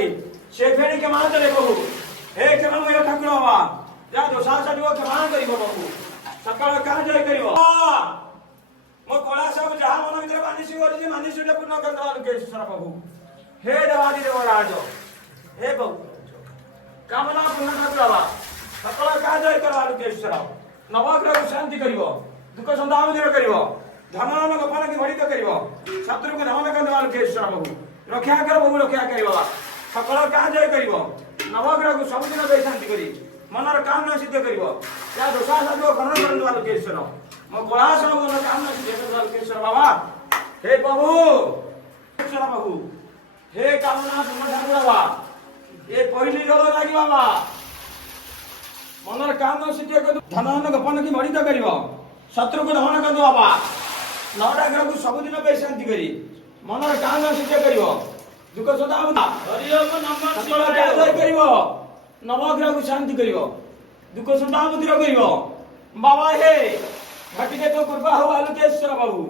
नहीं से फेरी क्षमा करे प्रभु हे क्षमा मेरे ठाकुर बाबा जा दोषा साडू क्षमा करिवो प्रभु सकाळ का जय करिवो मो कोला सब जहा मन भीतर मानिसी करछि मानिसी पूर्ण करदवा लोकेश्वर प्रभु हे देवादि देवराज हे प्रभु कामना पूर्ण ठाकुर बाबा सकाळ का जय करवा लोकेश्वर नवग्रह शांति करिवो दुख संताप दूर करिवो धन गोपाल की घड़ित करिवो शत्रु को दमन करदवा लोकेश्वर प्रभु रक्षा कर प्रभु रक्षा करिवो सकाळ का जय करिवो नवग्रह को सब दिन दे शांति करी मनर कामना सिद्ध करिवो या दोषा साधु खनन करदवा लोकेश्वर मो कोला सब मन कामना सिद्ध करदवा लोकेश्वर बाबा हे प्रभु लोकेश्वर प्रभु हे कामना पूर्ण ठाकुर बाबा ये पहली रोग लागी बाबा मनर कामना सिद्ध कर धन गोपन की घड़ित करिवो शत्रु को दमन करदो बाबा नवरा ग्रह को सब दिन पे शांति करी मनर कामना सिद्ध करिवो दुख सदाव हरि ओम नमः शिवाय जय करिवो नवग्रह को शांति करिवो दुख सदाव दूर करिवो बाबा हे घटिके तो कृपा हो लोकेश्वर बाबू